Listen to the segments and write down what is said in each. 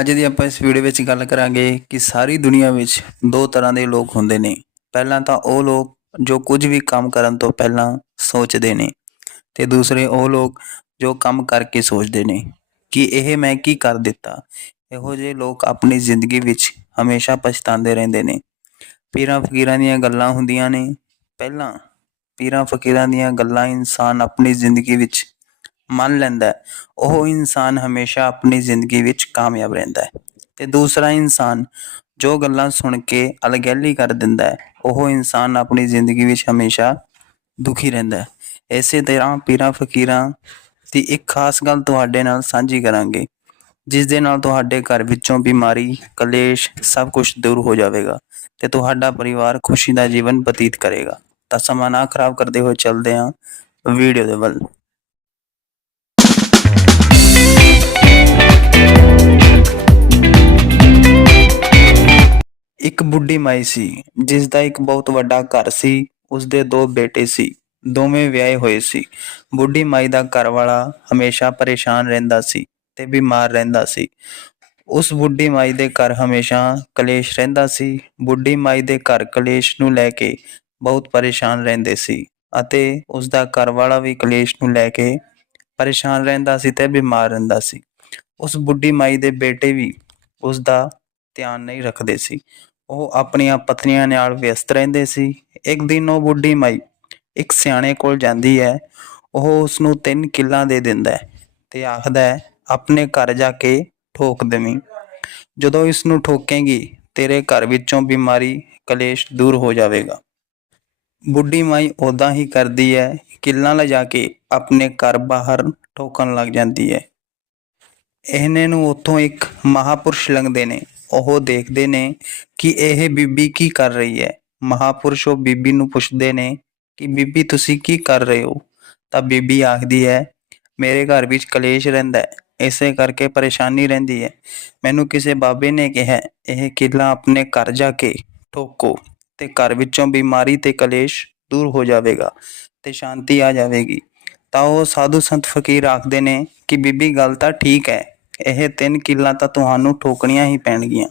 ਅੱਜ ਦੀ ਆਪਾਂ ਇਸ ਵੀਡੀਓ ਵਿੱਚ ਗੱਲ ਕਰਾਂਗੇ ਕਿ ਸਾਰੀ ਦੁਨੀਆ ਵਿੱਚ ਦੋ ਤਰ੍ਹਾਂ ਦੇ ਲੋਕ ਹੁੰਦੇ ਨੇ। ਪਹਿਲਾਂ ਤਾਂ ਉਹ ਲੋਕ ਜੋ ਕੁਝ ਵੀ ਕੰਮ ਕਰਨ ਤੋਂ ਪਹਿਲਾਂ ਸੋਚਦੇ ਨੇ ਤੇ ਦੂਸਰੇ ਉਹ ਲੋਕ ਜੋ ਕੰਮ ਕਰਕੇ ਸੋਚਦੇ ਨੇ। ਕਿ ਇਹ ਮੈਂ ਕੀ ਕਰ ਦਿੱਤਾ? ਇਹੋ ਜਿਹੇ ਲੋਕ ਆਪਣੀ ਜ਼ਿੰਦਗੀ ਵਿੱਚ ਹਮੇਸ਼ਾ ਪਛਤਾਉਂਦੇ ਰਹਿੰਦੇ ਨੇ। ਪੀਰਾਂ ਫਕੀਰਾਂ ਦੀਆਂ ਗੱਲਾਂ ਹੁੰਦੀਆਂ ਨੇ। ਪਹਿਲਾਂ ਪੀਰਾਂ ਫਕੀਰਾਂ ਦੀਆਂ ਗੱਲਾਂ ਇਨਸਾਨ ਆਪਣੀ ਜ਼ਿੰਦਗੀ ਵਿੱਚ ਮੰਨ ਲੈਂਦਾ ਉਹ ਇਨਸਾਨ ਹਮੇਸ਼ਾ ਆਪਣੀ ਜ਼ਿੰਦਗੀ ਵਿੱਚ ਕਾਮਯਾਬ ਰਹਿੰਦਾ ਹੈ ਤੇ ਦੂਸਰਾ ਇਨਸਾਨ ਜੋ ਗੱਲਾਂ ਸੁਣ ਕੇ ਅਲਗੈਲੀ ਕਰ ਦਿੰਦਾ ਹੈ, ਉਹ ਇਨਸਾਨ ਆਪਣੀ ਜ਼ਿੰਦਗੀ ਵਿੱਚ ਹਮੇਸ਼ਾ ਦੁਖੀ ਰਹਿੰਦਾ ਹੈ। ਇਸੇ ਤਰ੍ਹਾਂ ਪੀਰਾਂ ਫਕੀਰਾਂ ਦੀ ਇੱਕ ਖਾਸ ਗੱਲ ਤੁਹਾਡੇ ਨਾਲ ਸਾਂਝੀ ਕਰਾਂਗੇ, ਜਿਸ ਦੇ ਨਾਲ ਤੁਹਾਡੇ ਘਰ ਵਿੱਚੋਂ ਬਿਮਾਰੀ, ਕਲੇਸ਼ ਸਭ ਕੁਝ ਦੂਰ ਹੋ ਜਾਵੇਗਾ ਤੇ ਤੁਹਾਡਾ ਪਰਿਵਾਰ ਖੁਸ਼ੀ ਦਾ ਜੀਵਨ ਬਤੀਤ ਕਰੇਗਾ। ਤਾਂ ਸਮਾਂ ਨਾ ਖਰਾਬ ਕਰਦੇ ਹੋਏ ਚੱਲਦੇ ਹਾਂ ਵੀਡੀਓ ਦੇ ਵੱਲ। ਇੱਕ ਬੁੱਢੀ ਮਾਈ ਸੀ ਜਿਸ ਦਾ ਇੱਕ ਬਹੁਤ ਵੱਡਾ ਘਰ ਸੀ ਉਸ ਦੇ ਦੋ ਬੇਟੇ ਸੀ, ਦੋਵੇਂ ਵਿਆਹੇ ਹੋਏ ਸੀ। ਬੁੱਢੀ ਮਾਈ ਦਾ ਘਰ ਵਾਲਾ ਹਮੇਸ਼ਾ ਪਰੇਸ਼ਾਨ ਰਹਿੰਦਾ ਸੀ ਤੇ ਬਿਮਾਰ ਰਹਿੰਦਾ ਸੀ। ਉਸ ਬੁੱਢੀ ਮਾਈ ਦੇ ਘਰ ਹਮੇਸ਼ਾ ਕਲੇਸ਼ ਰਹਿੰਦਾ ਸੀ। ਬੁੱਢੀ ਮਾਈ ਦੇ ਘਰ ਕਲੇਸ਼ ਨੂੰ ਲੈ ਕੇ ਬਹੁਤ ਪਰੇਸ਼ਾਨ ਰਹਿੰਦੇ ਸੀ ਅਤੇ ਉਸ ਦਾ ਘਰ ਵਾਲਾ ਵੀ ਕਲੇਸ਼ ਨੂੰ ਲੈ ਕੇ ਪਰੇਸ਼ਾਨ ਰਹਿੰਦਾ ਸੀ ਤੇ ਬਿਮਾਰ ਰਹਿੰਦਾ ਸੀ। ਉਸ ਬੁੱਢੀ ਮਾਈ ਦੇ ਬੇਟੇ ਵੀ ਉਸ ਦਾ ਧਿਆਨ ਨਹੀਂ ਰੱਖਦੇ ਸੀ। ਉਹ ਆਪਣੀਆਂ ਪਤਨੀਆਂ ਨਾਲ ਵਿਅਸਤ ਰਹਿੰਦੇ ਸੀ। ਇੱਕ ਦਿਨ ਉਹ ਬੁੱਢੀ ਮਾਈ ਇੱਕ ਸਿਆਣੇ ਕੋਲ ਜਾਂਦੀ ਹੈ। ਉਹ ਉਸ ਨੂੰ ਤਿੰਨ ਕਿੱਲਾਂ ਦੇ ਦਿੰਦਾ ਹੈ ਤੇ ਆਖਦਾ ਹੈ, ਆਪਣੇ ਘਰ ਜਾ ਕੇ ਠੋਕ ਦੇਵੀਂ। ਜਦੋਂ ਇਸ ਨੂੰ ਠੋਕੇਂਗੀ, ਤੇਰੇ ਘਰ ਵਿੱਚੋਂ ਬਿਮਾਰੀ, ਕਲੇਸ਼ ਦੂਰ ਹੋ ਜਾਵੇਗਾ। ਬੁੱਢੀ ਮਾਈ ਉਦਾਂ ਹੀ ਕਰਦੀ ਹੈ, ਕਿੱਲਾਂ ਲਿਜਾ ਕੇ ਆਪਣੇ ਘਰ ਬਾਹਰ ਠੋਕਣ ਲੱਗ ਜਾਂਦੀ ਹੈ। ਇਹਨੇ ਨੂੰ ਉੱਥੋਂ ਇੱਕ ਮਹਾਪੁਰਸ਼ ਲੰਘਦੇ ਨੇ। ਉਹ ਦੇਖਦੇ ਨੇ ਕਿ ਇਹ ਬੀਬੀ ਕੀ ਕਰ ਰਹੀ ਹੈ। ਮਹਾਪੁਰਸ਼ ਉਹ ਬੀਬੀ ਨੂੰ ਪੁੱਛਦੇ ਨੇ ਕਿ ਬੀਬੀ ਤੁਸੀਂ ਕੀ ਕਰ ਰਹੇ ਹੋ? ਤਾਂ ਬੀਬੀ ਆਖਦੀ ਹੈ, ਮੇਰੇ ਘਰ ਵਿੱਚ ਕਲੇਸ਼ ਰਹਿੰਦਾ ਹੈ, ਇਸੇ ਕਰਕੇ ਪਰੇਸ਼ਾਨੀ ਰਹਿੰਦੀ ਹੈ। ਮੈਨੂੰ ਕਿਸੇ ਬਾਬੇ ਨੇ ਕਿਹਾ, ਇਹ ਕਿੱਲਾ ਆਪਣੇ ਘਰ ਜਾ ਕੇ ਠੋਕੋ ਤੇ ਘਰ ਵਿੱਚੋਂ ਬਿਮਾਰੀ ਤੇ ਕਲੇਸ਼ ਦੂਰ ਹੋ ਜਾਵੇਗਾ ਤੇ ਸ਼ਾਂਤੀ ਆ ਜਾਵੇਗੀ। ਤਾਂ ਉਹ ਸਾਧੂ ਸੰਤ ਫਕੀਰ ਆਖਦੇ ਨੇ ਕਿ ਬੀਬੀ ਗੱਲ ਤਾਂ ਠੀਕ ਹੈ ਇਹ ਤਿੰਨ ਕਿੱਲਾਂ ਤਾਂ ਤੁਹਾਨੂੰ ਠੋਕਣੀਆਂ ਹੀ ਪੈਣਗੀਆਂ।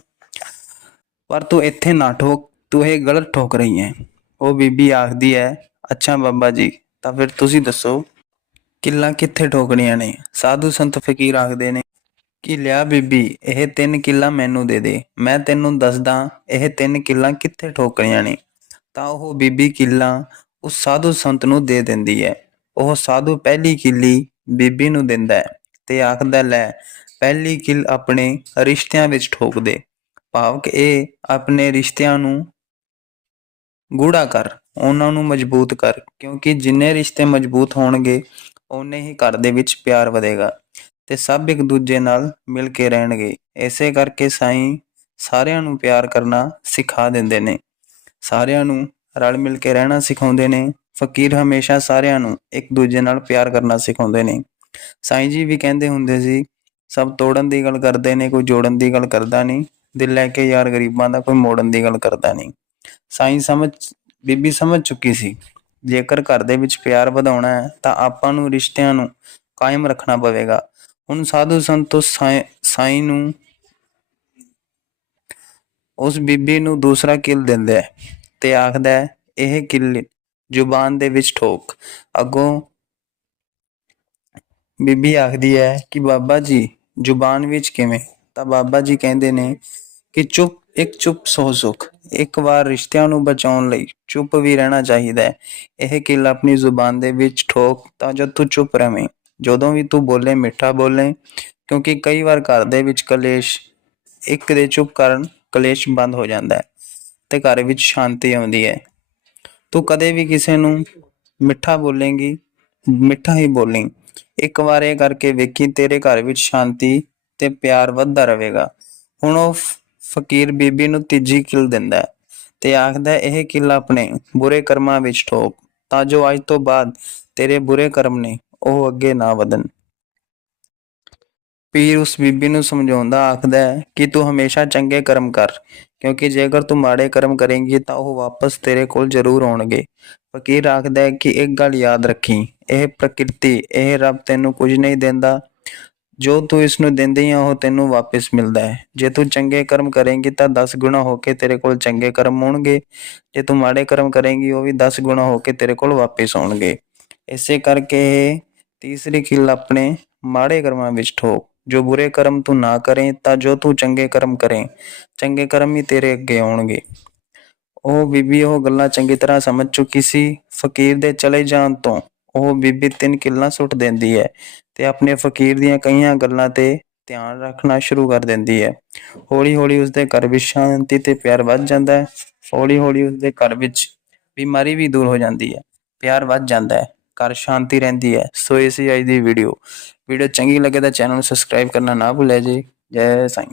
ਪਰ ਤੂੰ ਇੱਥੇ ਨਾ ਠੋਕ, ਤੂੰ ਇਹ ਗਲਤ ਠੋਕ ਰਹੀ ਹੈ। ਉਹ ਬੀਬੀ ਆਖਦੀ ਹੈ, ਅੱਛਾ ਬਾਬਾ ਜੀ, ਤਾਂ ਫਿਰ ਤੁਸੀਂ ਦੱਸੋ, ਕਿੱਲਾਂ ਕਿੱਥੇ ਠੋਕਣੀਆਂ ਨੇ? ਸਾਧੂ ਸੰਤ ਫਕੀਰ ਆਖਦੇ ਨੇ, ਕਿ ਲਿਆ ਬੀਬੀ, ਇਹ ਤਿੰਨ ਕਿੱਲਾਂ ਮੈਨੂੰ ਦੇ ਦੇ, ਮੈਂ ਤੈਨੂੰ ਦੱਸਦਾ, ਇਹ ਤਿੰਨ ਕਿੱਲਾਂ ਕਿੱਥੇ ਠੋਕਣੀਆਂ ਨੇ? ਤਾਂ ਉਹ ਬੀਬੀ ਕਿੱਲਾਂ ਉਸ ਸਾਧੂ ਸੰਤ ਨੂੰ ਦੇ ਦਿੰਦੀ ਹੈ। ਉਹ ਸਾਧੂ ਪਹਿਲੀ ਕਿੱਲੀ ਬੀਬੀ ਨੂੰ ਦਿੰਦਾ ਹੈ ਤੇ ਆਖਦਾ, ਲੈ ਪਹਿਲੀ ਕਿੱਲ ਆਪਣੇ ਰਿਸ਼ਤਿਆਂ ਵਿੱਚ ਠੋਕ ਦੇ ਭਾਵ ਕਿ ਇਹ ਆਪਣੇ ਰਿਸ਼ਤਿਆਂ ਨੂੰ ਗੂੜਾ ਕਰ, ਉਹਨਾਂ ਨੂੰ ਮਜ਼ਬੂਤ ਕਰ, ਕਿਉਂਕਿ ਜਿੰਨੇ ਰਿਸ਼ਤੇ ਮਜ਼ਬੂਤ ਹੋਣਗੇ, ਓਨੇ ਹੀ ਘਰ ਦੇ ਵਿੱਚ ਪਿਆਰ ਵਧੇਗਾ ਤੇ ਸਭ ਇੱਕ ਦੂਜੇ ਨਾਲ ਮਿਲ ਕੇ ਰਹਿਣਗੇ। ਐਸੇ ਕਰਕੇ ਸਾਈਂ ਸਾਰਿਆਂ ਨੂੰ ਪਿਆਰ ਕਰਨਾ ਸਿਖਾ ਦਿੰਦੇ ਨੇ। ਸਾਰਿਆਂ ਨੂੰ ਰਲ ਮਿਲ ਕੇ ਰਹਿਣਾ ਸਿਖਾਉਂਦੇ ਨੇ। ਫਕੀਰ ਹਮੇਸ਼ਾ ਸਾਰਿਆਂ ਨੂੰ ਇੱਕ ਦੂਜੇ ਨਾਲ ਪਿਆਰ ਕਰਨਾ ਸਿਖਾਉਂਦੇ ਨੇ। ਸਾਈਂ ਜੀ ਵੀ ਕਹਿੰਦੇ ਹੁੰਦੇ ਸੀ ਸਭ ਤੋੜਨ ਦੀ ਗੱਲ ਕਰਦੇ ਨੇ, ਕੋਈ ਜੋੜਨ ਦੀ ਗੱਲ ਕਰਦਾ ਨਹੀਂ, ਦਿਲ ਲੈ ਕੇ ਯਾਰ ਗਰੀਬਾਂ ਦਾ ਕੋਈ ਮੋੜਨ ਦੀ ਗੱਲ ਕਰਦਾ ਨਹੀਂ। ਸਾਈਂ ਸਮਝ, ਬੀਬੀ ਸਮਝ ਚੁੱਕੀ ਸੀ, ਜੇਕਰ ਘਰ ਦੇ ਵਿੱਚ ਪਿਆਰ ਵਧਾਉਣਾ ਹੈ, ਤਾਂ ਆਪਾਂ ਨੂੰ ਰਿਸ਼ਤਿਆਂ ਨੂੰ ਕਾਇਮ ਰੱਖਣਾ ਪਵੇਗਾ। ਹੁਣ ਸਾਧੂ ਸੰਤੋ ਸਾਈਂ ਸਾਈਂ ਨੂੰ, ਉਸ ਬੀਬੀ ਨੂੰ ਦੂਸਰਾ ਕਿੱਲ ਦਿੰਦਾ ਹੈ ਤੇ ਆਖਦਾ ਹੈ, ਇਹ ਕਿੱਲ ਜ਼ੁਬਾਨ ਦੇ ਵਿੱਚ ਠੋਕ। ਅੱਗੋਂ ਬੀਬੀ ਆਖਦੀ ਹੈ ਕਿ ਬਾਬਾ ਜੀ ਜ਼ੁਬਾਨ ਵਿੱਚ ਕਿਵੇਂ? ਤਾਂ ਬਾਬਾ ਜੀ ਕਹਿੰਦੇ ਨੇ ਕਿ ਚੁੱਪ, ਇੱਕ ਚੁੱਪ ਸੋ ਸੁਖ, ਇੱਕ ਵਾਰ ਰਿਸ਼ਤਿਆਂ ਨੂੰ ਬਚਾਉਣ ਲਈ ਚੁੱਪ ਵੀ ਰਹਿਣਾ ਚਾਹੀਦਾ ਹੈ। ਇਹ ਕਿੱਲ ਆਪਣੀ ਜ਼ੁਬਾਨ ਦੇ ਵਿੱਚ ਠੋਕ ਤਾਂ ਜਦ ਤੂੰ ਚੁੱਪ ਰਵੇਂ, ਜਦੋਂ ਵੀ ਤੂੰ ਬੋਲੇ, ਮਿੱਠਾ ਬੋਲੇ, ਕਿਉਂਕਿ ਕਈ ਵਾਰ ਘਰ ਦੇ ਵਿੱਚ ਕਲੇਸ਼, ਇੱਕ ਦੇ ਚੁੱਪ ਕਰਨ ਕਲੇਸ਼ ਬੰਦ ਹੋ ਜਾਂਦਾ ਹੈ ਤੇ ਘਰ ਵਿੱਚ ਸ਼ਾਂਤੀ ਆਉਂਦੀ ਹੈ। ਤੂੰ ਕਦੇ ਵੀ ਕਿਸੇ ਨੂੰ ਮਿੱਠਾ ਬੋਲੇਂਗੀ, ਮਿੱਠਾ ਹੀ ਬੋਲੀ ਇੱਕ ਵਾਰ ਇਹ ਕਰਕੇ ਵੇਖੀ, ਤੇਰੇ ਘਰ ਵਿੱਚ ਸ਼ਾਂਤੀ ਤੇ ਪਿਆਰ ਵੱਧਦਾ ਰਹੇਗਾ। ਹੁਣ ਉਹ ਫਕੀਰ ਬੀਬੀ ਨੂੰ ਤੀਜੀ ਕਿੱਲ ਦਿੰਦਾ ਹੈ ਤੇ ਆਖਦਾ ਇਹ ਕਿੱਲ ਆਪਣੇ ਬੁਰੇ ਕਰਮਾਂ ਵਿੱਚ ਠੋਕ, ਤਾਂ ਜੋ ਅੱਜ ਤੋਂ ਬਾਅਦ ਤੇਰੇ ਬੁਰੇ ਕਰਮ ਨੇ ਉਹ ਅੱਗੇ ਨਾ ਵਧਣ। ਪੀਰ ਉਸ ਬੀਬੀ ਨੂੰ ਸਮਝਾਉਂਦਾ, ਆਖਦਾ ਹੈ ਕਿ ਤੂੰ ਹਮੇਸ਼ਾ ਚੰਗੇ ਕਰਮ ਕਰ, ਕਿਉਂਕਿ ਜੇਕਰ ਤੂੰ ਮਾੜੇ ਕਰਮ ਕਰੇਂਗੀ ਤਾਂ ਉਹ ਵਾਪਸ ਤੇਰੇ ਕੋਲ ਜ਼ਰੂਰ ਆਉਣਗੇ। ਫਕੀਰ ਆਖਦਾ ਹੈ ਕਿ ਇੱਕ ਗੱਲ ਯਾਦ ਰੱਖੀ ਇਹ ਪ੍ਰਕਿਰਤੀ, ਇਹ ਰੱਬ ਤੈਨੂੰ ਕੁਝ ਨਹੀਂ ਦਿੰਦਾ। ਜੋ ਤੂੰ ਇਸ ਨੂੰ ਦਿੰਦੀ ਆ, ਉਹ ਤੈਨੂੰ ਵਾਪਸ ਮਿਲਦਾ ਹੈ। ਜੇ ਤੂੰ ਚੰਗੇ ਕਰਮ ਕਰੇਂਗੀ ਤਾਂ 10 ਗੁਣਾ ਹੋ ਕੇ ਤੇਰੇ ਕੋਲ ਚੰਗੇ ਕਰਮ ਹੋਣਗੇ। ਜੇ ਤੂੰ ਮਾੜੇ ਕਰਮ ਕਰੇਂਗੀ, ਉਹ ਵੀ 10 ਗੁਣਾ ਹੋ ਕੇ ਤੇਰੇ ਕੋਲ ਵਾਪਸ ਆਉਣਗੇ। ਇਸੇ ਕਰਕੇ ਇਹ ਤੀਸਰੀ ਕਿੱਲ ਆਪਣੇ ਮਾੜੇ ਕਰਮਾਂ ਵਿੱਚ ਠੋਕ। ਜੋ ਬੁਰੇ ਕਰਮ ਤੂੰ ਨਾ ਕਰੇ, ਤਾਂ ਜੋ ਤੂੰ ਚੰਗੇ ਕਰਮ ਕਰੇ। ਚੰਗੇ ਕਰਮ ਹੀ ਤੇਰੇ ਅੱਗੇ ਆਉਣਗੇ। ਉਹ ਬੀਬੀ ਉਹ ਗੱਲਾਂ ਚੰਗੀ ਤਰ੍ਹਾਂ ਸਮਝ ਚੁੱਕੀ ਸੀ, ਫਕੀਰ ਦੇ ਚਲੇ ਜਾਣ ਤੋਂ। ਉਹ ਬੀਬੀ ਤਿੰਨ ਕਿੱਲਾਂ ਸੁੱਟ ਦਿੰਦੀ ਹੈ ਤੇ ਆਪਣੇ ਫਕੀਰ ਦੀਆਂ ਕਈਆਂ ਗੱਲਾਂ ਤੇ ਧਿਆਨ ਰੱਖਣਾ ਸ਼ੁਰੂ ਕਰ ਦਿੰਦੀ ਹੈ। ਹੌਲੀ ਹੌਲੀ ਉਸਦੇ ਘਰ ਵਿੱਚ ਸ਼ਾਂਤੀ ਤੇ ਪਿਆਰ ਵੱਧ ਜਾਂਦਾ ਹੈ। ਹੌਲੀ ਹੌਲੀ ਉਸਦੇ ਘਰ ਵਿੱਚ ਬਿਮਾਰੀ ਵੀ ਦੂਰ ਹੋ ਜਾਂਦੀ ਹੈ। ਪਿਆਰ ਵੱਧ ਜਾਂਦਾ ਹੈ। ਘਰ ਸ਼ਾਂਤੀ ਰਹਿੰਦੀ ਹੈ। ਸੋ ਇਹ ਸੀ ਅੱਜ ਦੀ ਵੀਡੀਓ ਵੀਡੀਓ ਚੰਗੀ ਲੱਗੇ ਤਾਂ ਚੈਨਲ ਨੂੰ ਸਬਸਕ੍ਰਾਈਬ ਕਰਨਾ ਨਾ ਭੁੱਲਿਆ ਜੀ। ਜੈ ਸਾਈਂ